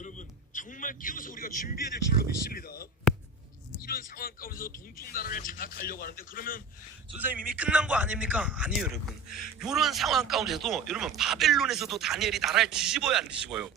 여러분 정말 깨워서 우리가 준비해야 될 줄로 믿습니다. 이런 상황 가운데서 동쪽 나라를 장악하려고 하는데 그러면 선생님 이미 끝난 거 아닙니까? 아니에요 여러분. 이런 상황 가운데서도 여러분 바벨론에서도 다니엘이 나라를 뒤집어야 안 뒤집어요?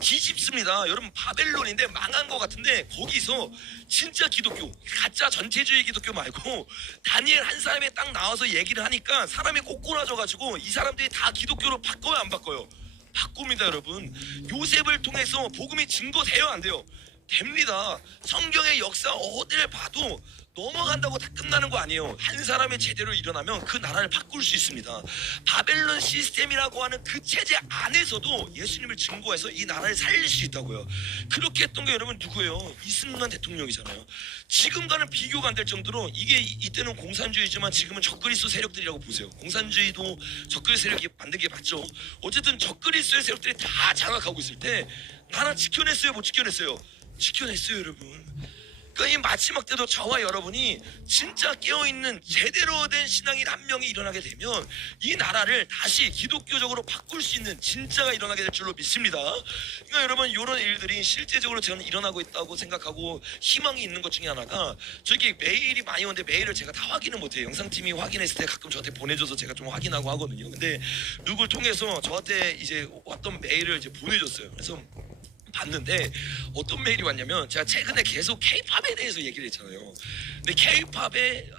뒤집습니다. 여러분 바벨론인데 망한 것 같은데 거기서 진짜 기독교, 가짜 전체주의 기독교 말고 다니엘 한 사람이 딱 나와서 얘기를 하니까 사람이 꼬꾸라져가지고 이 사람들이 다 기독교로 바꿔요 안 바꿔요? 바꿉니다 여러분. 요셉을 통해서 복음이 증거돼요 안 돼요? 됩니다. 성경의 역사 어디를 봐도 넘어간다고 다 끝나는 거 아니에요. 한 사람이 제대로 일어나면 그 나라를 바꿀 수 있습니다. 바벨론 시스템이라고 하는 그 체제 안에서도 예수님을 증거해서 이 나라를 살릴 수 있다고요. 그렇게 했던 게 여러분 누구예요? 이승만 대통령이잖아요. 지금과는 비교가 안 될 정도로 이게 이때는 공산주의지만 지금은 적그리스도 세력들이라고 보세요. 공산주의도 적그리스도 세력이 만든 게 맞죠. 어쨌든 적그리스도의 세력들이 다 장악하고 있을 때 나라 지켜냈어요 못 지켜냈어요? 지켜냈어요 여러분. 그러니까 이 마지막 때도 저와 여러분이 진짜 깨어있는 제대로 된 신앙인 한 명이 일어나게 되면 이 나라를 다시 기독교적으로 바꿀 수 있는 진짜가 일어나게 될 줄로 믿습니다. 그러니까 여러분 이런 일들이 실제적으로 저는 일어나고 있다고 생각하고 희망이 있는 것 중에 하나가 저기 메일이 많이 오는데 메일을 제가 다 확인을 못해요. 영상팀이 확인했을 때 가끔 저한테 보내줘서 제가 좀 확인하고 하거든요. 근데 누굴 통해서 저한테 이제 왔던 메일을 이제 보내줬어요. 그래서 봤는데 어떤 메일이 왔냐면 제가 최근에 계속 K-팝에 대해서 얘기를 했잖아요. 근데 K-팝이죠.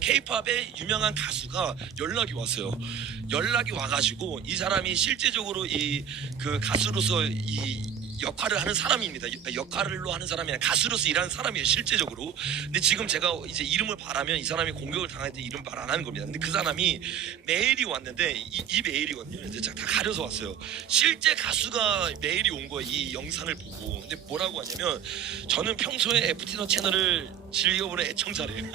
K-팝의 유명한 가수가 연락이 왔어요. 연락이 와가지고 이 사람이 실제적으로 이 그 가수로서 이 역할을 하는 사람입니다. 역할로 하는 사람이 아니라 가수로서 일하는 사람이에요 실제적으로. 근데 지금 제가 이제 이름을 말하면 이 사람이 공격을 당할 때 이름 말 안 하는 겁니다. 근데 그 사람이 메일이 왔는데 이 메일이거든요. 그래서 제가 다 가려서 왔어요. 실제 가수가 메일이 온 거예요. 이 영상을 보고. 근데 뭐라고 하냐면 저는 평소에 FT너 채널을 즐겨보는 애청자래요.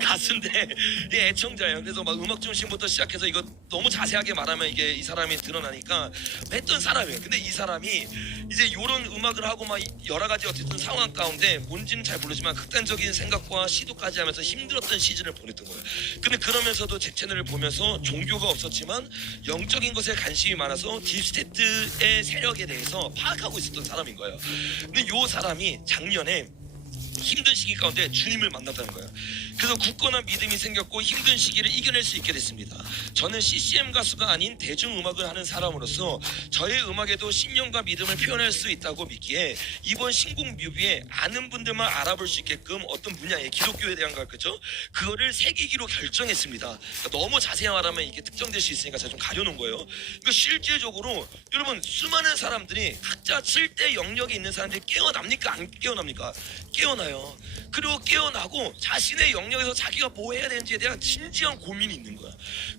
가수인데 이 애청자예요. 그래서 막 음악 중심부터 시작해서 이거 너무 자세하게 말하면 이게 이 사람이 드러나니까 했던 사람이에요. 근데 이 사람이 이제 요런 음악을 하고 막 여러 가지 어쨌든 상황 가운데 뭔지는 잘 모르지만 극단적인 생각과 시도까지 하면서 힘들었던 시즌을 보냈던 거예요. 근데 그러면서도 제 채널을 보면서 종교가 없었지만 영적인 것에 관심이 많아서 딥스테이트의 세력에 대해서 파악하고 있었던 사람인 거예요. 근데 요 사람이 작년에 힘든 시기 가운데 주님을 만났다는 거예요. 그래서 굳건한 믿음이 생겼고 힘든 시기를 이겨낼 수 있게 됐습니다. 저는 CCM 가수가 아닌 대중음악을 하는 사람으로서 저의 음악에도 신념과 믿음을 표현할 수 있다고 믿기에 이번 신곡 뮤비에 아는 분들만 알아볼 수 있게끔 어떤 분야의 기독교에 대한 거겠죠? 그거를 새기기로 결정했습니다. 그러니까 너무 자세히 말하면 이게 특정될 수 있으니까 제가 좀 가려놓은 거예요. 그러니까 실제적으로 여러분 수많은 사람들이 각자 7대 영역에 있는 사람들이 깨어납니까? 안 깨어납니까? 깨어나요. 그리고 깨어나고 자신의 영역에서 자기가 뭐 해야 되는지에 대한 진지한 고민이 있는 거야.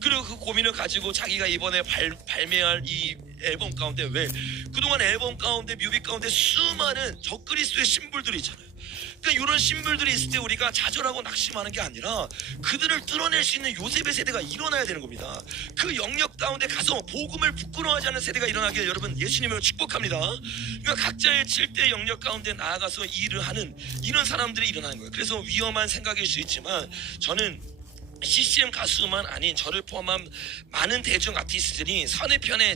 그리고 그 고민을 가지고 자기가 이번에 발매할 이 앨범 가운데 왜 그동안 앨범 가운데 뮤비 가운데 수많은 적그리스도의 심볼들이 있잖아요. 그러니까 이런 심볼들이 있을 때 우리가 좌절하고 낙심하는 게 아니라 그들을 뚫어낼 수 있는 요셉의 세대가 일어나야 되는 겁니다. 그 영역 가운데 가서 복음을 부끄러워하지 않는 세대가 일어나길 여러분 예수님으로 축복합니다. 그러니까 각자의 7대 영역 가운데 나아가서 일을 하는 이런 사람들이 일어나는 거예요. 그래서 위험한 생각일 수 있지만 저는 CCM 가수만 아닌 저를 포함한 많은 대중 아티스트들이 선의 편에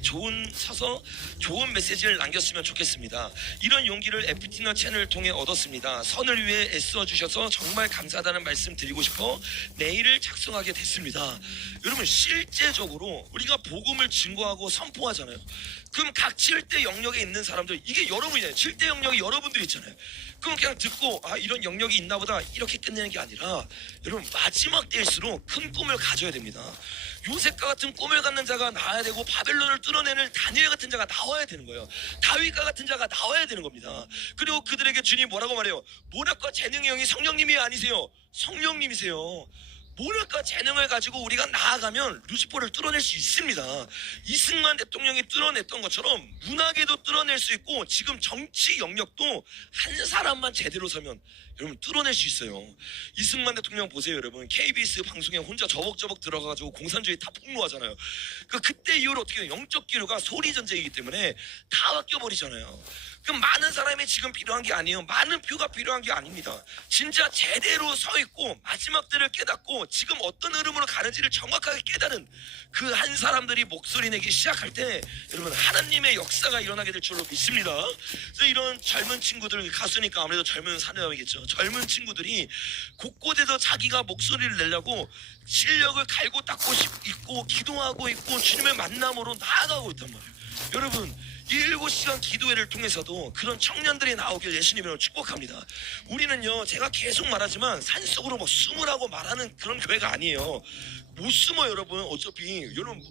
서서 좋은 메시지를 남겼으면 좋겠습니다. 이런 용기를 FT너 채널을 통해 얻었습니다. 선을 위해 애써주셔서 정말 감사하다는 말씀 드리고 싶어 메일을 작성하게 됐습니다. 여러분 실제적으로 우리가 복음을 증거하고 선포하잖아요. 그럼 각 7대 영역에 있는 사람들 이게 여러분이잖아요. 7대 영역이 여러분들이 있잖아요. 그럼 그냥 듣고 이런 영역이 있나 보다 이렇게 끝내는 게 아니라 여러분 마지막 때일수록 큰 꿈을 가져야 됩니다. 요셉과 같은 꿈을 갖는 자가 나와야 되고 바벨론을 뚫어내는 다니엘 같은 자가 나와야 되는 거예요. 다윗과 같은 자가 나와야 되는 겁니다. 그리고 그들에게 주님 뭐라고 말해요? 모략과 재능의 영이 성령님이 아니세요. 성령님이세요. 모략과 재능을 가지고 우리가 나아가면 루시퍼를 뚫어낼 수 있습니다. 이승만 대통령이 뚫어냈던 것처럼 문학에도 뚫어낼 수 있고 지금 정치 영역도 한 사람만 제대로 서면 여러분 뚫어낼 수 있어요. 이승만 대통령 보세요 여러분. KBS 방송에 혼자 저벅저벅 들어가가지고 공산주의 다 폭로하잖아요. 그때 이후로 어떻게 해요? 영적 기류가 소리 전쟁이기 때문에 다 바뀌어버리잖아요. 그럼 많은 사람이 지금 필요한 게 아니에요. 많은 표가 필요한 게 아닙니다. 진짜 제대로 서 있고 마지막 때를 깨닫고 알고 지금 어떤 흐름으로 가는지를 정확하게 깨달은 그 한 사람들이 목소리 내기 시작할 때 여러분 하나님의 역사가 일어나게 될 줄로 믿습니다. 그래서 이런 젊은 친구들, 가수니까 아무래도 젊은 사람이겠죠. 젊은 친구들이 곳곳에서 자기가 목소리를 내려고 실력을 갈고 닦고 있고 기도하고 있고 주님의 만남으로 나아가고 있단 말이에요. 여러분 이 7시간 기도회를 통해서도 그런 청년들이 나오길 예수님으로 축복합니다. 우리는요, 제가 계속 말하지만 산속으로 뭐 숨으라고 말하는 그런 교회가 아니에요. 못 숨어 여러분. 어차피 여러분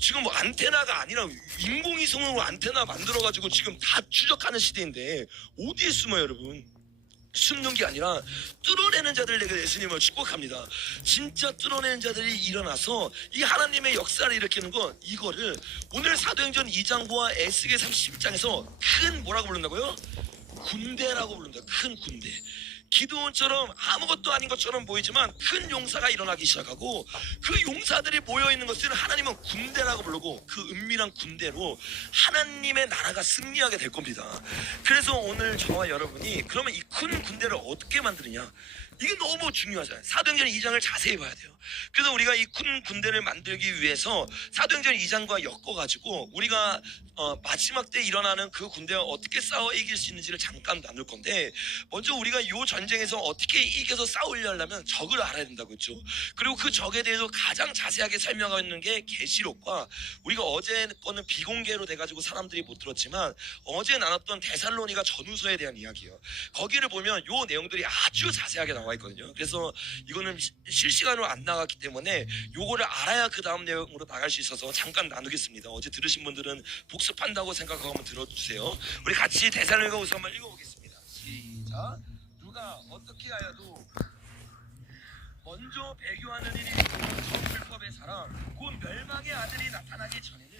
지금 뭐 안테나가 아니라 인공위성으로 안테나 만들어가지고 지금 다 추적하는 시대인데 어디에 숨어요 여러분. 숨는 게 아니라 뚫어내는 자들에게 예수님을 축복합니다. 진짜 뚫어내는 자들이 일어나서 이 하나님의 역사를 일으키는 건 이거를 오늘 사도행전 2장과 에스겔 31장에서 큰 뭐라고 부른다고요? 군대라고 부른다. 큰 군대. 기드온처럼 아무것도 아닌 것처럼 보이지만 큰 용사가 일어나기 시작하고 그 용사들이 모여있는 것을 하나님은 군대라고 부르고 그 은밀한 군대로 하나님의 나라가 승리하게 될 겁니다. 그래서 오늘 저와 여러분이 그러면 이 큰 군대를 어떻게 만드느냐, 이게 너무 중요하잖아요. 사도행전 2장을 자세히 봐야 돼요. 그래서 우리가 이 큰 군대를 만들기 위해서 사도행전 2장과 엮어가지고 우리가 마지막 때 일어나는 그 군대와 어떻게 싸워 이길 수 있는지를 잠깐 나눌 건데, 먼저 우리가 이 전쟁에서 어떻게 이겨서 싸우려면 적을 알아야 된다고 했죠. 그리고 그 적에 대해서 가장 자세하게 설명하고 있는 게 계시록과 우리가 어제 거는 비공개로 돼가지고 사람들이 못 들었지만 어제 나눴던 데살로니가 전후서에 대한 이야기예요. 거기를 보면 요 내용들이 아주 자세하게 나와 있거든요. 그래서 이거는 실시간으로 안 나갔기 때문에 요거를 알아야 그 다음 내용으로 나갈 수 있어서 잠깐 나누겠습니다. 어제 들으신 분들은 복습한다고 생각하고 한번 들어주세요. 우리 같이 데살로니가 후서 한번 읽어보겠습니다. 시작. 누가 어떻게 하여도 먼저 배교하는 일이 불법의 사람 곧 멸망의 아들이 나타나기 전에는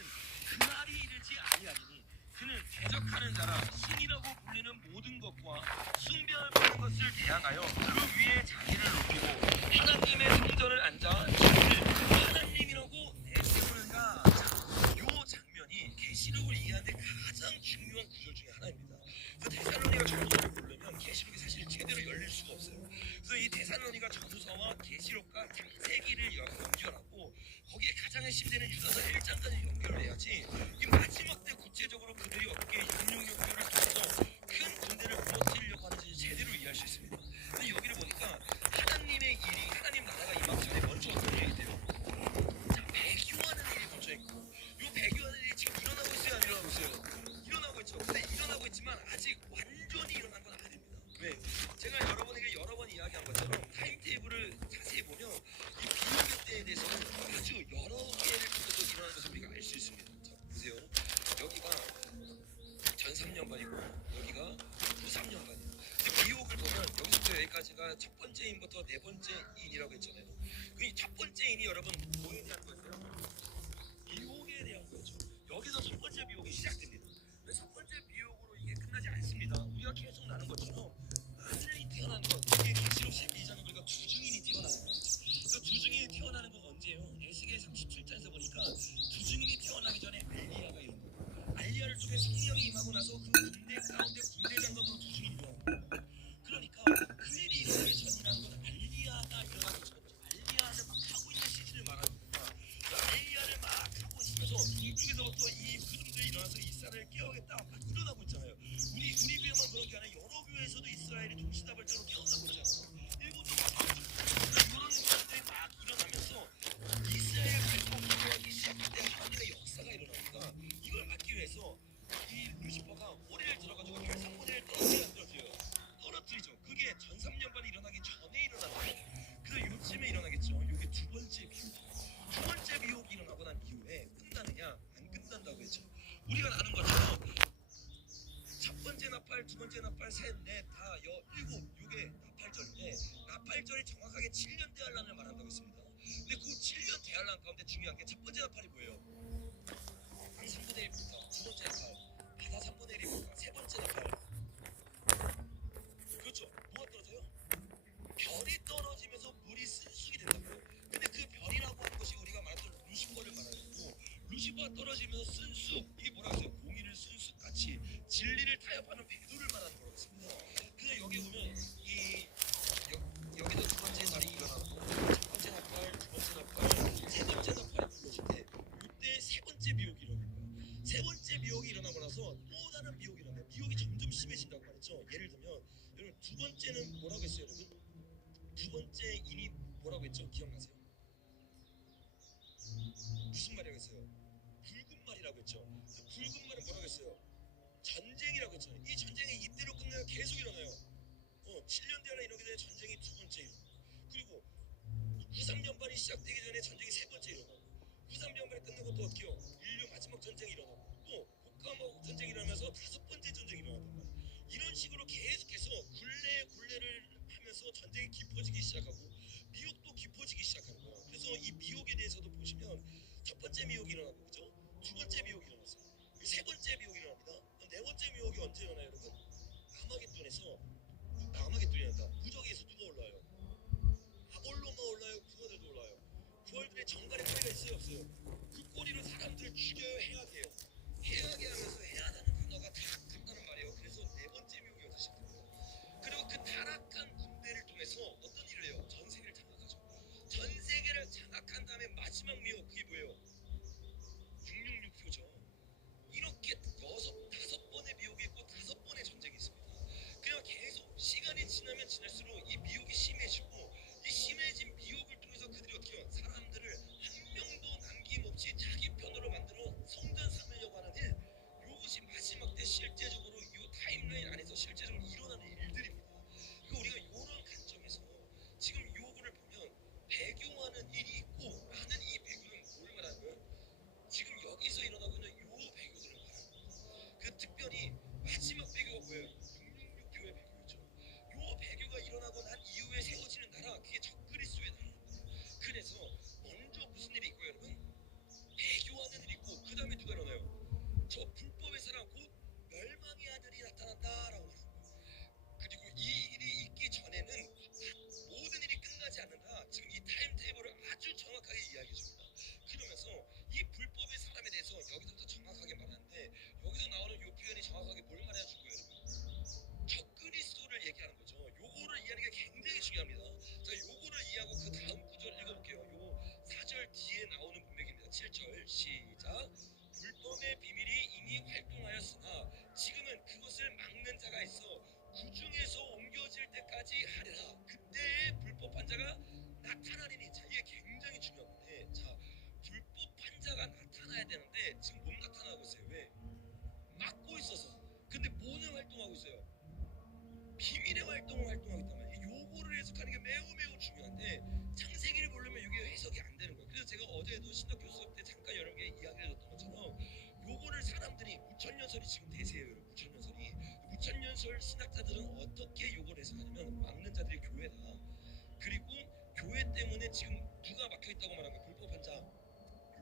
그날이 이르지 아니하리니 그는 대적하는 자라 신이라고 불리는 모든 것과 숭배할 받는 것을 대항하여 그 위에 자기를 높이고 하나님의 성전을 앉아 자기를 하나님이라고 내세우는가. 요 장면이 계시록을 이해하는데 가장 중요한 구절 중에 하나입니다. 그래서 데살로니가 전후서를 보려면 계시록이 사실 제대로 열릴 수가 없어요. 그래서 이 데살로니가 전후서와 계시록과 창세기를 연결하고 거기에 가장 핵심되는 유다서 1장까지 연결을 해야지 이 마지막 때 구체적으로 그들이 어떻게 666교를 통해서 큰 군대를 무너뜨리려고 하는지 제대로 이해할 수 있습니다. 근데 여기를 보니까 하나님의 일이, 하나님 나라가 임하기 전에 먼저 어떤 일이 돼요? 자, 배교하는 일이 먼저 있고 이 배교하는 일이 지금 일어나고 있어요? 안 일어나고 있어요? 일어나고 있죠. 근데 일어나고 있지만 아직 완전히 일어난 건 아닙니다. 왜? 제가 여러분에게 여러 번 이야기한 것처럼 타임테이블을 자세히 보면 이 비용교 때에 대해서는 아주 여러 개를 통해서 일어나는 것을 우리가 알 수 있습니다. 자, 보세요. 여기가 전 3년반이고 여기가 후 3년반이에요. 근데 비옥을 보면 여기서부터 여기까지가 첫 번째 인부터 네 번째 인이라고 했잖아요. 그 첫 번째 인이 여러분 뭐에 대한 거였어요? 비옥에 대한 거였죠. 여기서 첫 번째 비옥이 시작됩니다. 첫 번째 비옥으로 이게 끝나지 않습니다. 우리가 계속 나는 것처럼 하늘이 태어나는 것, 이게 계시록 12장은 우리가 두 증인이 태어나는 거예요. 그 두 증인이 태어나는 건 언제예요? 에스겔 37장에서 보니까 두 증인이 태어나기 전에 알리야가 이런 거예요. 알리야를 통해 성령이 임하고 나서 그 군대 가운데 군대 장관으로 두 증인이 일어나는 거예요. 그러니까 그 일이 일어나기 전이라는 건 알리야가 일어나기 전, 알리야를 막 하고 있는 시즌을 말하는 거니까 그 알리야를 막 하고 있으면서 동쪽에서부터 이 흐름들이 일어나서 이스라엘을 깨우겠다 막 일어나고 있잖아요. 우리 교회만 그런 게 아니라 여러 교회에서도 이스라엘이 동시다발적으로 깨어나고 있잖아요. 일본도 마찬가지고 이런 것들이 막 일어나면서 이스라엘 발전 기도하기 시작할 때 하나님의 역사가 일어나니까 이걸 막기 위해서 이 루시퍼가 꼬리를 들어가지고 별상문을 떨어뜨리죠. 그게 전 3년반에 일어나기 전에 일어나는 거예요. 그래서 요즘에 일어나겠죠. 이게 두 번째 비옥. 두 번째 비옥이 일어나고 난 이후에 끝나느냐? 안 끝난다고 했죠. 우리가 나눈 것처럼 첫 번째 나팔, 두 번째 나팔, 셋, 넷, 다, 일곱, 요게 나팔절인데 나팔절이 정확하게 7년 대환란을 말한다고 했습니다. 근데 그 7년 대환란 가운데 중요한 게 첫 번째 나팔이 뭐예요? 땅 3분의 1부터 두 번째 나팔, 바다 3분의 1부터 세 번째 나팔. 그렇죠. 뭐가 떨어져요? 별이 떨어지면서 물이 쓴쑥이 된다고요. 근데 그 별이라고 하는 것이 우리가 말했던 루시퍼를 말하는 거고, 루시퍼가 떨어지면서 쓴쑥, 이게 뭐라고 했어요? 공의를 쓴쑥같이 진리를 타협하는 배도를 말하는 거라고 했습니다. 그래서 여기 보면 여기도 두 번째 날이 일어나고 첫 번째 날 번째 미혹이 일어나고 나서 또 다른 미혹이 일어나요. 미혹이 점점 심해진다고 말했죠. 예를 들면 여러분 두 번째는 뭐라고 했어요, 여러분? 두 번째 인이 뭐라고 했죠? 기억나세요? 무슨 말이라고 했어요? 붉은 말이라고 했죠. 그 붉은 말은 뭐라고 했어요? 전쟁이라고 했잖아요. 이 전쟁이 이때로 끝나요? 계속 일어나요. 7년 뒤에 하나 일어나기 전에 전쟁이 두 번째 일어나요. 그리고 93년반이 시작되기 전에 전쟁이 세 번째 일어나고 93년반이 끝나고 또 어떻게 해요? 인류 마지막 전쟁이 일어나고 또 복감하고 전쟁이 일어나면서 다섯 번째 전쟁이 일어났단 말이에요. 이런 식으로 계속해서 굴레를 하면서 전쟁이 깊어지기 시작하고 미혹도 깊어지기 시작하는 거예요. 그래서 이 미혹에 대해서도 보시면 첫 번째 미혹이 일어나고 그죠? 두 번째 미혹이 일어났어요. 세 번째 미혹이 일어납니다. 네 번째 미혹이 언제 일어나요, 여러분? 아마겟돈이 아니라 무적에서 누가 올라요? 아볼로가 올라요? 부하들도 올라요? 부하들의 정갈의 꼬리가 있어요, 없어요? 그 꼬리로 사람들을 죽여요, 해하게요. 해하게 하면서 해하다는 단어가 타락한다는 말이에요. 그래서 네 번째 미혹이 여기서 시작됩니다. 그리고 그 타락한 군대를 통해서 어떤 일을 해요? 전 세계를 장악하죠. 전 세계를 장악한 다음에 마지막 미혹 그게 뭐예요? 666표죠. 이렇게 다섯 번의 미혹이 있고 다섯 번의 전쟁이 있습니다. 그냥 계속 시간이 지나면 지날수록 이 미혹이 심해지고 이 심해진 미혹을 통해서 그들이 어떻게 해요? 사람들을 한 명도 남김없이 자기 편으로 만들어 성전 삼으려고 하는 일, 이것이 마지막 때 실제적으로 이 타임라인 안에서 실제적으로 일어나는 일들입니다. 그러니까 우리가 이런 관점에서 지금 요거를 보면 배교하는 일이 있고 나는 이 배교는 뭘 말하는 거예요? 지금 여기서 일어나고 있는 요 배교들을 말하는 거예요. 그 특별히 마지막 배교가 뭐예요? 666교의 배교죠. 요 배교가 일어나고 난 이후에 세워지는 나라, 그게 적그리스도의 나라입니다. 그래서 먼저 무슨 일이 있고요, 여러분? 배교하는 일이 있고 그 다음에 누가 일어나요? 저 불법의 사람 곧 멸망의 아들이 나타난다라고 말합니다. 그리고 이 일이 있기 전에는 모든 일이 끝나지 않는다. 지금 이 타임테이블을 아주 정확하게 이야기해 줍니다. 그러면서 이 불법의 사람에 대해서 여기서부터 정확하게 말하는데 여기서 나오는 이 표현이 정확하게 뭘 말해주고 여러분? 적그리스도를 얘기하는 거죠. 요거를 이해하는 게 굉장히 중요합니다. 자, 요거를 이해하고 그 다음 구절 읽어볼게요. 요 4절 뒤에 나오는 문맥입니다. 7절 시작. 불법의 비밀이 이미 활동하였으나 지금은 그것을 막는 자가 있어 그 중에서 옮겨질 때까지 하리라. 그때의 불법한 자가 나타나리니. 자, 이게 굉장히 중요한 건데, 자, 불법한 자가 나타나야 되는데 지금 못 나타나고 있어요. 왜? 막고 있어서. 근데 뭐는 활동하고 있어요? 비밀의 활동을 활동하기 때문에 요거를 해석하는 게 매우 중요한데 창세기를 보려면 이게 해석이 안 되는 거예요. 그래서 제가 어제도 신학교 수업 때 잠깐 여러 개 이야기를 했던 것처럼 요거를 사람들이 무천년설이 지금 대세예요. 여러분. 무천년설 신학자들은 어떻게 요걸 해석하냐면 막는 자들이 교회다. 그리고 교회 때문에 지금 누가 막혀있다고 말한 거예요? 불법한 자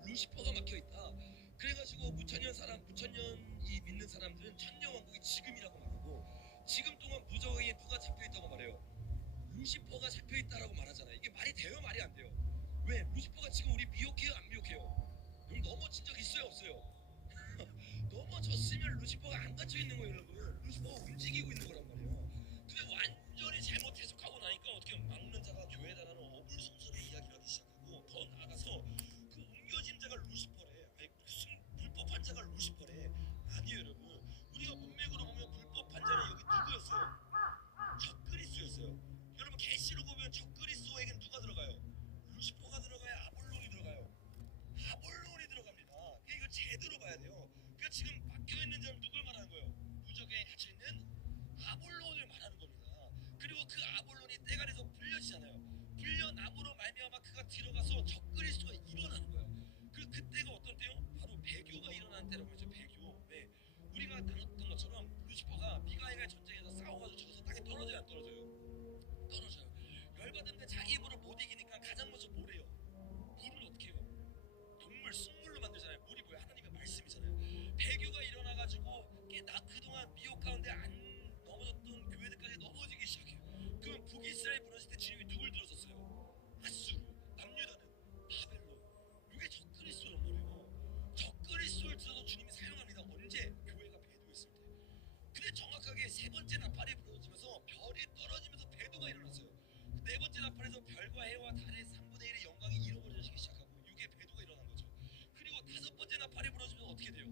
루시퍼가 막혀있다. 그래가지고 무천년이 믿는 사람들은 천년왕국이 지금이라고 말하고 지금 동안 무적에 누가 잡혀있다고 말해요? 루시퍼가 잡혀있다라고 말하잖아요. 이게 말이 돼요? 말이 안 돼요? 왜? 루시퍼가 지금 우리 미혹해요? 안 미혹해요? 그럼 넘어진 적 있어요? 없어요? 넘어졌으면 루시퍼가 안 갇혀있는 거예요, 여러분. 루시퍼가 움직이고 있는 거란 말이에요. 근데 완전히 잘못 해석하고 나니까 어떻게 막는 자가 교회다라는 어불성설의 이야기를 하기 시작하고 더 나아가서 그 옮겨진 자가 루시퍼래. 아니 무슨 불법한 자가 루시퍼래. 아니에요, 여러분. 우리가 문맥으로 보면 불법한 자는 여기 누구였어요? 적그리스도였어요. 여러분 계시록 보면 적그리스도에겐 누가 들어가요? 루시퍼가 들어가요? 아볼론이 들어가요? 아볼론이 들어갑니다. 그러니까 이거 제대로 봐야 돼요. 그러니까 지금 막혀있는 자는 누굴 말하는 거예요? 무적에 갇혀있는 아볼론을 말하는 겁니다. 그리고 그 아볼론이 때가 돼서 불려지잖아요. 불려남으로 말미암아 그가 들어가서 적그리스도가 일어나는 거예요. 그때가 어떤 때요? 바로 배교가 일어나는 때라고 하죠. 배교. 왜? 우리가 나눴던 것처럼 루시퍼가 미가엘과 전쟁에서 싸워가지고 저기서 땅에 떨어져요, 안 떨어져요? 떨어져요. 열받은데 자기 힘으로 못 이기니까 가장 먼저 뭘 해요? 물을 어떻게 해요? 동물, 쑥물로 만들잖아요. 물이 뭐야? 하나님의 말씀이잖아요. 배교가 일어나가지고 그동안 미혹 가운데 안 넘어졌던 교회들까지 넘어지기 시작해요. 그럼 북이스라엘 무너질 때 주님이 누굴 들었었어요? 아수르, 남유다는 바벨론. 이게 적그리스도란 말이에요. 적그리스도를 들어서 주님이 사용합니다. 언제? 교회가 배도했을 때. 근데 정확하게 세 번째 나팔이 불어지면서 별이 떨어지면서 배도가 일어났어요. 네 번째 나팔에서 별과 해와 달의 3분의 1의 영광이 잃어버려지기 시작하고 이게 배도가 일어난 거죠. 그리고 다섯 번째 나팔이 불어지면 어떻게 돼요?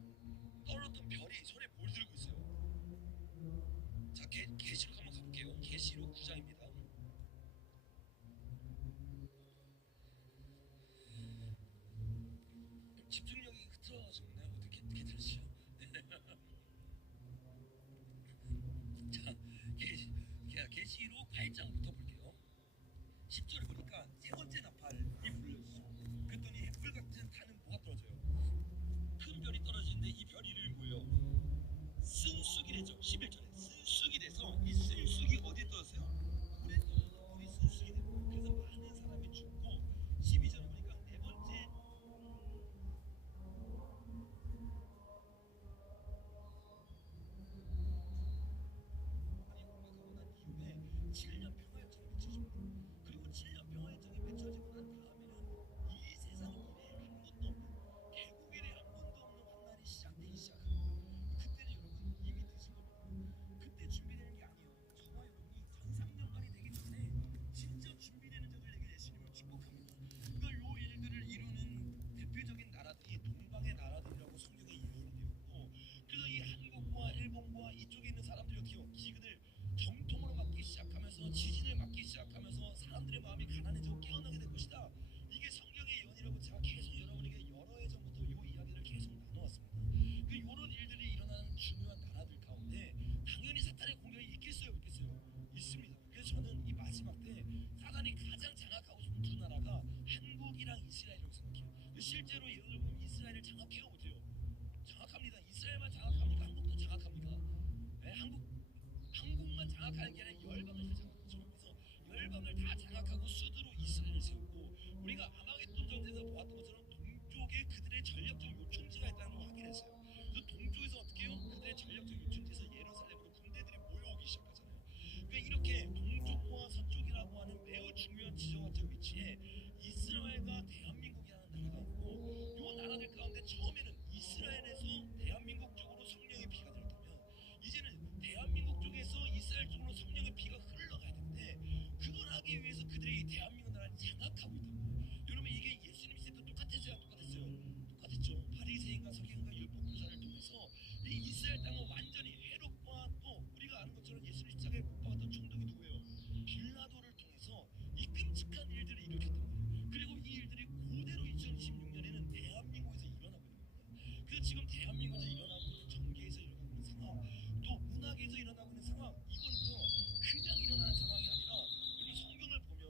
8장부터 볼게요. 10절을 보니까 세 번째 나팔이 불려졌어. 그랬더니 햇불 같은 타는 뭐가 떨어져요. 큰 별이 떨어지는데 이 별 이름이 뭐예요? 쓴쑥이래죠. 11절에 쓴쑥이 돼서 이 쓴쑥이 어디에 떨어졌어요? 물에 떨어져서 물이 쓴쑥이 돼요. 그래서 많은 사람이 죽고 12절에 보니까 네 번째 공격하고 난 이후에 7년 평화협정이 맺혀집니다. 그리고 7년 평화협정이 맺혀지고 난 다음에는 이 세상 이래 한 번도 없는 개국 이래 한 번도 없는 환난이 시작되기 시작합니다. 그때는 여러분 이미 늦은 겁니다. 그때 준비되는 게 아니에요. 저와 여러분이 전상년간이 되기 전에 진짜 준비되는 자들에게 예수님을 축복합니다. 그러니까 요 일들을 이루는 대표적인 나라들이 동방의 나라들이라고 성경에 이야기가 되었고, 그래서 이 한국과 일본과 이쪽에 있는 사람들이 어떻게 해요? 기근을 정통으로 맞기 시작하면서 지진을 맞기 시작하면서 사람들의 마음이 가난해지고 깨어나게 될 것이다. 이게 성경의 예언이라고 제가 계속 여러분에게 여러 해 전부터 이 이야기를 계속 나눠왔습니다. 그 이런 일들이 일어나는 중요한 나라들 가운데 당연히 사탄의 공격이 있겠어요, 없겠어요? 있습니다. 그래서 저는 이 마지막 때 사단이 가장 장악하고 싶은 두 나라가 한국이랑 이스라엘이라고 생각해요. 실제로 여러분 이스라엘을 장악해요, 못해요? 장악합니다. 이스라엘만 장악합니까? 한국도 장악합니까? 네, 한국만 장악하는 게 아니라 열방을 다 장악하죠. 그래서 열방을 다 장악하고 수두로 이스라엘을 세우고, 우리가 아마겟돈 전쟁에서 보았던 것처럼 동쪽에 그들의 전략적 요충지가 있다는 걸 확인했어요. 그래서 동쪽에서 어떻게 해요? 그들의 전략적 요충지에서 예루살렘으로 군대들이 모여오기 시작하잖아요. 그러니까 이렇게 동쪽과 서쪽이라고 하는 매우 중요한 지정학적 위치에 이스라엘과 대한민국이라는 나라가 있고, 이 나라들 가운데 처음에는 이스라엘에서 대한민국 쪽으로 성령의 피가 들었다면 이제는 대한민국 쪽에서 이스라엘 쪽으로 성령의 피가 흘러가야 되는데, 그걸 하기 위해서 그들이 대한민국 나라를 장악하고 있다고요. 여러분 이게 예수님 시대 때 똑같았어요? 안 똑같았어요? 똑같았죠. 바리새인과 서기관과 율법교사를 통해서 이 이스라엘 땅은 완전히 헤롯과 또 우리가 아는 것처럼 예수님 십자가에 못 박았던 총독이 누구예요? 빌라도를 통해서 이 끔찍한 일들을 일으켰단 말이에요. 그리고 이 일들이 그대로 2026년에는 대한민국에서 일어나고 있는 겁니다. 그래서 지금 대한민국에서 일어나고 있는 정계에서 일어나고 있는 상황, 또 문학에서 일어나고 있는 상황, 이거는요 그냥 일어나는 상황이 아니라, 여러분 성경을 보면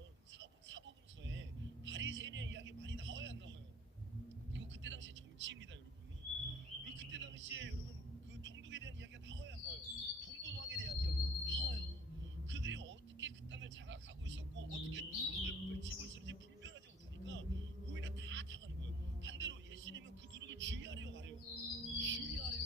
사복음서에 바리새인의 이야기 많이 나와요, 안 나와요? 이거 그때 당시 정치입니다, 여러분. 그때 당시에 여러분 그 총독에 대한 이야기가 나와요, 안 나와요? 분부왕에 대한 이야기가 나와요. 그들이 어떻게 그 땅을 장악하고 있었고 어떻게 누룩을 펼치고 있었는지 분별하지 못하니까 오히려 다 당하는 거예요. 반대로 예수님은 그 누룩을 주의하래요, 말해요? 주의하래요.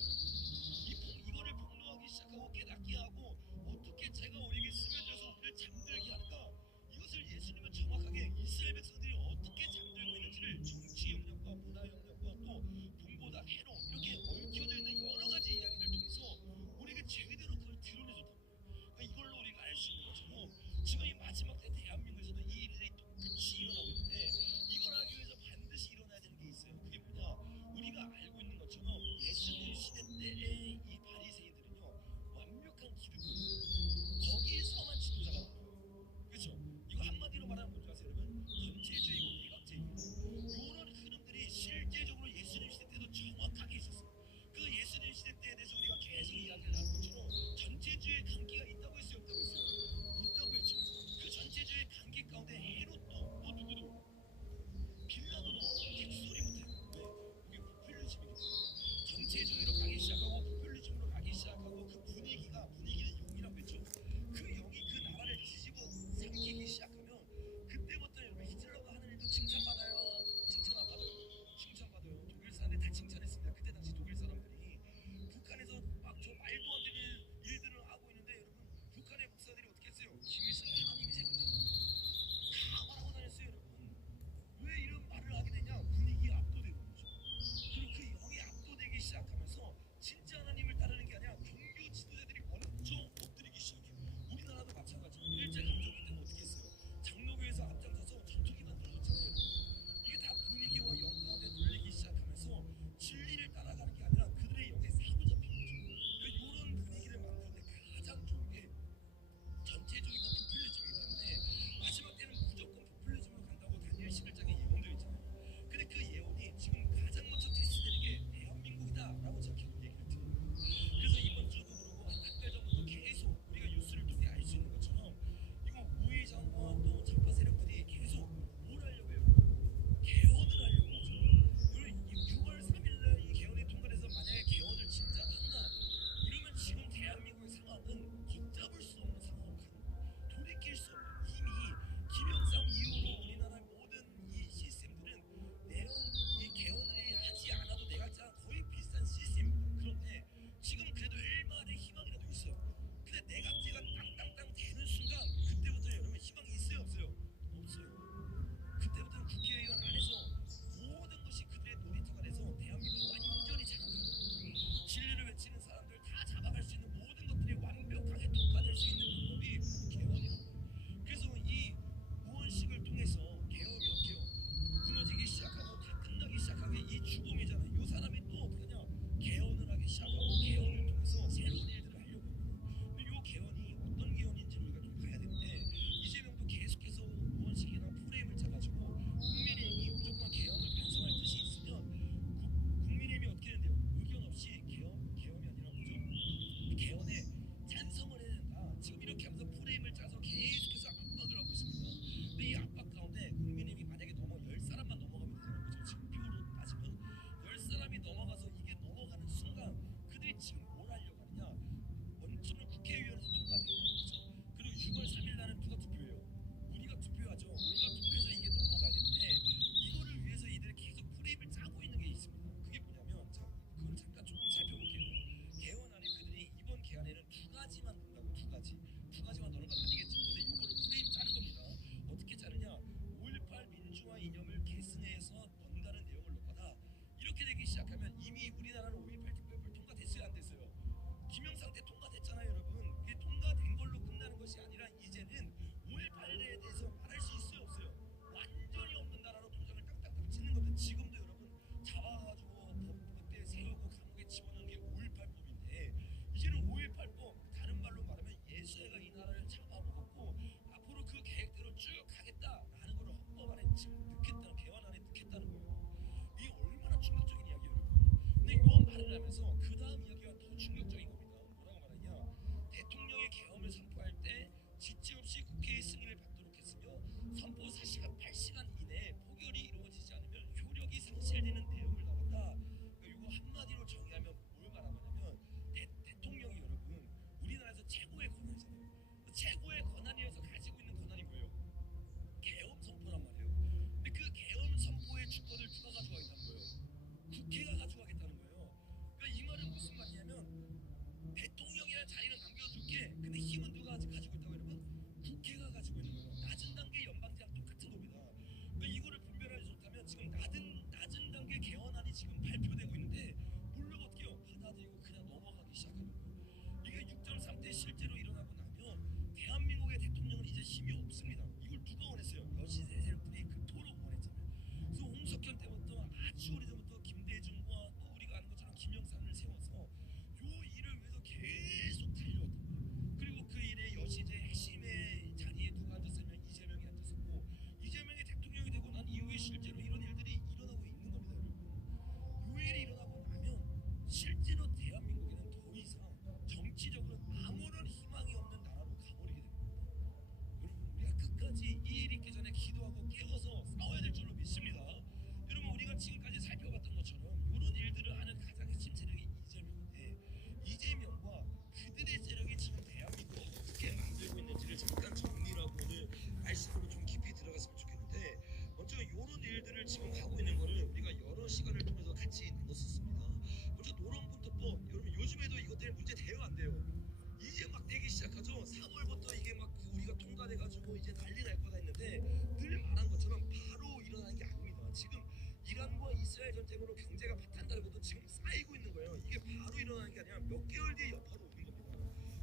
이스라엘 전쟁으로 경제가 파탄나는 것도 지금 쌓이고 있는 거예요. 이게 바로 일어나는 게 아니라 몇 개월 뒤에 여파로 오는 겁니다.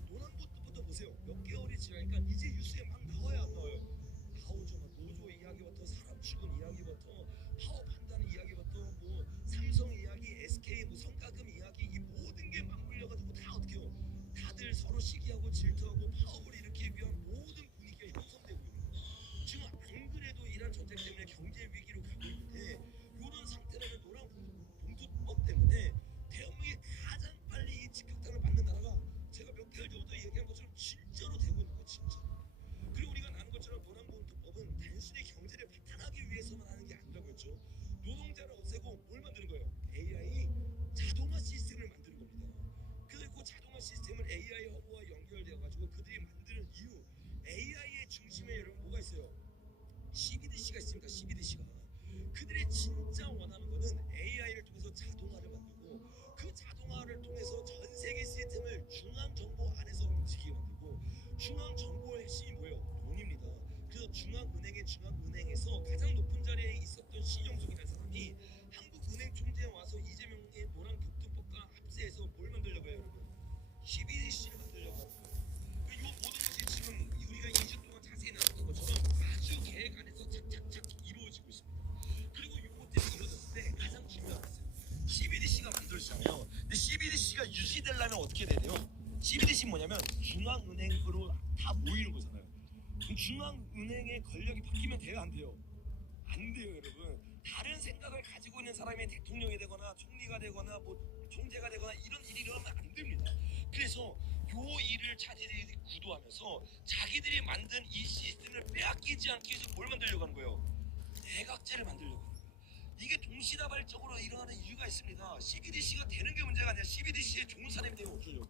노란부터 보세요. 몇 개월이 지나니까 이제 뉴스에 막 나와야 안 나와요. 다우죠, 노조 이야기부터 사람 죽은 이야기부터 파업한다는 이야기부터 뭐 삼성 이야기, SK 뭐 성과금 이야기, 이 모든 게 맞물려가지고 다 어떻게 해요? 다들 서로 시기하고 질투하고 파업을 일으키기 위한 모든 분위기가 형성되고 있는 거예요. 지금 안 그래도 이란 전쟁 때문에 경제 위기로 가고 있는데 이런 상태라면 노란봉투법 때문에 대한민국이 가장 빨리 이 직격탄을 받는 나라가 제가 몇 개월 전부터 얘기한 것처럼 진짜로 되고 있는 거예요. 진짜. 그리고 우리가 아는 것처럼 노란봉투법은 단순히 경제를 발달하기 위해서만 하는 게 아니라고 했죠. 노동자를 없애고 뭘 만드는 거예요? AI 자동화 시스템을 만드는 겁니다. 그리고 자동화 시스템을 AI 허브와 연결되어 가지고 그들이 만드는 이유, AI의 중심에 여러분 뭐가 있어요? CBDC가 있습니다. CBDC가 그들이 진짜 원하는 거는 AI를 통해서 자동화를 만들고 그 자동화를 통해서 전 세계 시스템을 중앙 정보 안에서 움직이게 만들고 중앙 정보의 핵심이 뭐예요? 돈입니다. 그래서 중앙은행에서 가장 높은 자리에 있었던 신영숙이라는 사람이 한국은행 총재에 와서 이재명의 노란교통법과 합세해서 뭘 만들려고 해요, 여러분? CBDC를 만들려고 하는 거예요. 이 모든 것이 지금 우리가 2주 동안 자세히 나왔던 것처럼 아주 계획 안에서 착착착 이루어지고 있습니다. 그리고 이것들이 이루어졌을 때 가장 중요한 것은 CBDC가 만들어지잖아요. 근데 CBDC가 유지되려면 어떻게 돼야 돼요? CBDC 뭐냐면 중앙은행으로 다 모이는 거잖아요. 그럼 중앙은행의 권력이 바뀌면 돼요, 안 돼요? 안 돼요, 여러분. 다른 생각을 가지고 있는 사람이 대통령이 되거나 총리가 되거나 뭐 총재가 되거나 이런 일이 일어나면 안 됩니다. 그래서 요 일을 자기들이 구도하면서 자기들이 만든 이 시스템을 빼앗기지 않기 위해서 뭘 만들려고 하는 거예요? 내각제를 만들려고 하는 거예요. 이게 동시다발적으로 일어나는 이유가 있습니다. CBDC가 되는 게 문제가 아니라 CBDC에 좋은 사람이 되면 어쩌려고.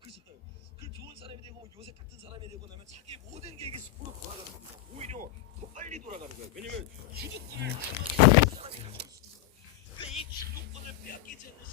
그렇잖아요. 그 좋은 사람이 되고 요새 같은 사람이 되고 나면 자기의 모든 계획이 숲으로 돌아가는 겁니다. 오히려 더 빨리 돌아가는 거예요. 왜냐면 주도권을 당하게 되는 사람이 가지고 있습니다. 그러니까 이 주도권을 빼앗기지 않는